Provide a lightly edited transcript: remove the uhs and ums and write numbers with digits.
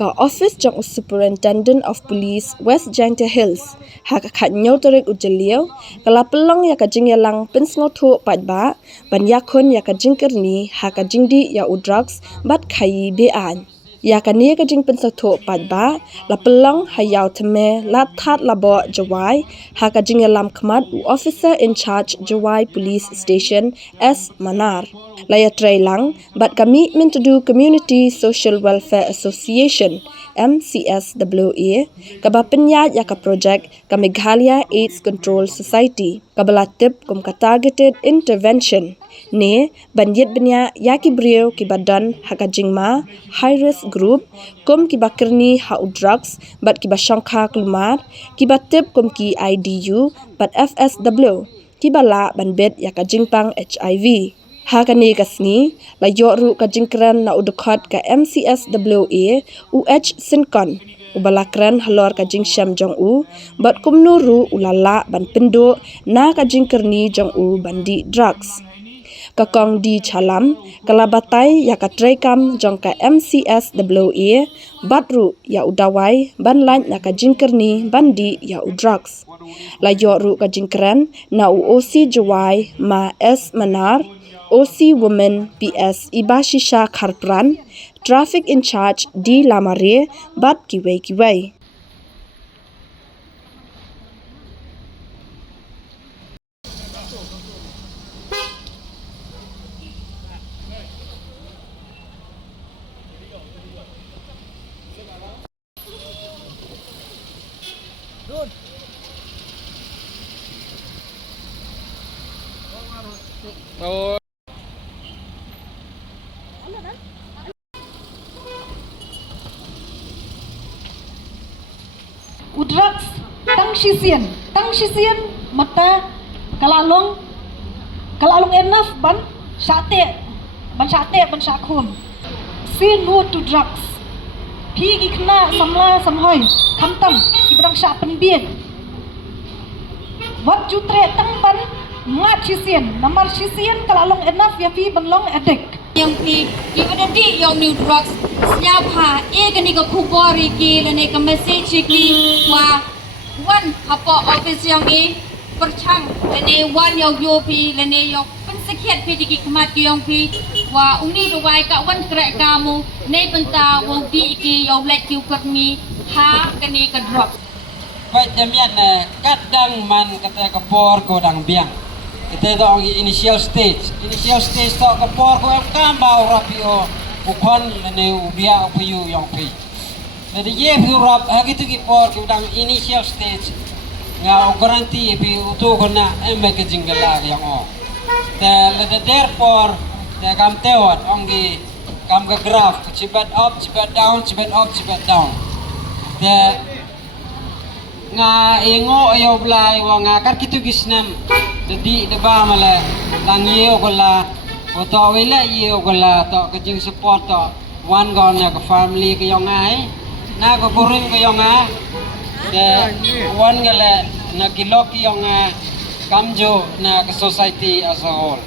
ka office jong Superintendent of Police West Jangta Hills ha ka khat nyau tarik ujaliau kala pelong ya ka jingyalang pensngotu padba ban yakhun ya ka jingkerni ha ka jingdi ya udrugs bat khayi bean ya ka ne ka jing pensatho padba la pelong hayau thme la that labo Jowai ha ka jingyalam khmat officer in charge Jowai Police Station S Manar la ya trailang bat ka Mih-Myntdu Community Social Welfare Association MCSWA ka ba penyat ya ka project ka Meghalaya AIDS Control Society ka balatip kum ka targeted intervention ne banjit benya ya ki brio ki badan ha ka jingma high risk group kum ki bakrni ha drugs bat ki ba shangkha klumar ki batip kum ki IDU bat FSW ki bala ban bet ya ka jingpang HIV ha ka ne kasni la yoru ka jingkran na udukhat ka MCSWA UH Sinkon ubalakran halor ka jingsham jong u bat kumnuru ulala ban pendo na ka jingkerni jong u bandi drugs kakong di chalam kalabatai ya ka traikam jong ka MCSWA batru ya udawai ban lan na ka jingkerni bandi ya drugs la yoru ka jingkran na OC Jowai ma S Manar OC Women PS Ibashisha Kharpran Traffic in Charge di Lamare bat kiwai Udrugs tang sisian mata kalalong enough ban syakhun say no to drugs phi gi khna samla samhoi khamtam ki badang sha penbien wat jutre tang ban ngat sisian namar sisian kalalong enough ya phi banlong addict yang pi di yang new drugs siap ha ni ka khubori ki lene ka message ki wa one hapo office yang perchang lene one yang yo pi lene yo pensekiat pi di khmat ki yang pi wa uni do wai ka one krek kamu nei benta wo di ki yo let you kat mi ha ni ka drop Baik jamian kadang man kata kapor ko dang biang kita itu initial stage to kapor ko kambau rapio ukon lene ubia upiu yang pi jadi ye Europe hagitu ki por ko dang initial stage nga garanti bi utu kona embe ke jingala yang o the therefore the kam tewat ongi kam ke graph cibat up cibat down the nga ingo ayo blai wa nga kar kitu gisnam jadi deba mala langye ogola oto wela ye ogola to kajing support to one gon ya ka family ka yong ai na ko kurim ka yong a de one gala na kilok yong a kamjo na ka society as a whole